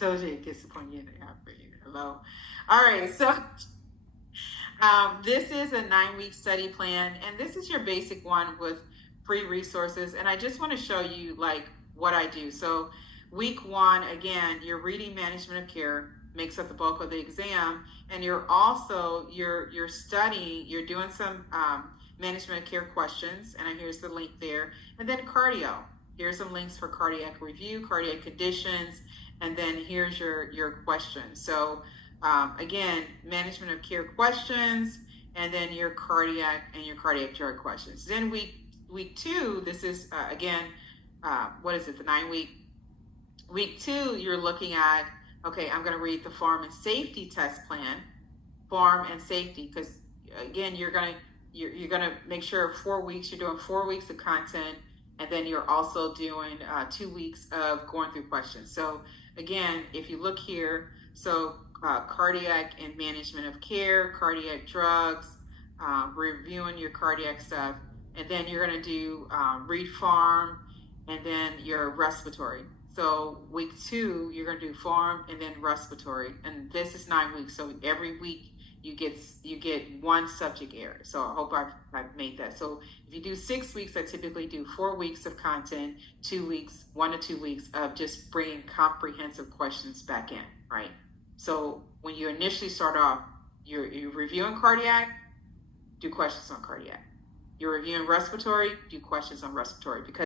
Told you it gets upon you in the afternoon. Hello. All right. So this is a 9-week study plan, and this is your basic one with free resources. And I just want to show you like what I do. So week 1, again, your reading management of care makes up the bulk of the exam, and you're studying, you're doing some management of care questions, and here's the link there, and then cardio. Here's some links for cardiac review, cardiac conditions, and then here's your questions. So again, management of care questions, and then your cardiac drug questions. Then week 2, this is again, what is it, the 9-week. Week 2, you're looking at, okay, I'm going to read the pharm and safety test plan, pharm and safety, because again, you're going to make sure 4 weeks, you're doing 4 weeks of content, and then you're also doing 2 weeks of going through questions. So again, if you look here, so cardiac and management of care, cardiac drugs, reviewing your cardiac stuff, and then you're going to do read pharm, and then your respiratory. So week 2, you're going to do pharm and then respiratory, and this is 9 weeks. So every week you get one subject area. So I hope I've made that. So if you do 6 weeks, I typically do 4 weeks of content, 2 weeks, 1 to 2 weeks of just bringing comprehensive questions back in, right? So when you initially start off, you're reviewing cardiac, do questions on cardiac. You're reviewing respiratory, do questions on respiratory, because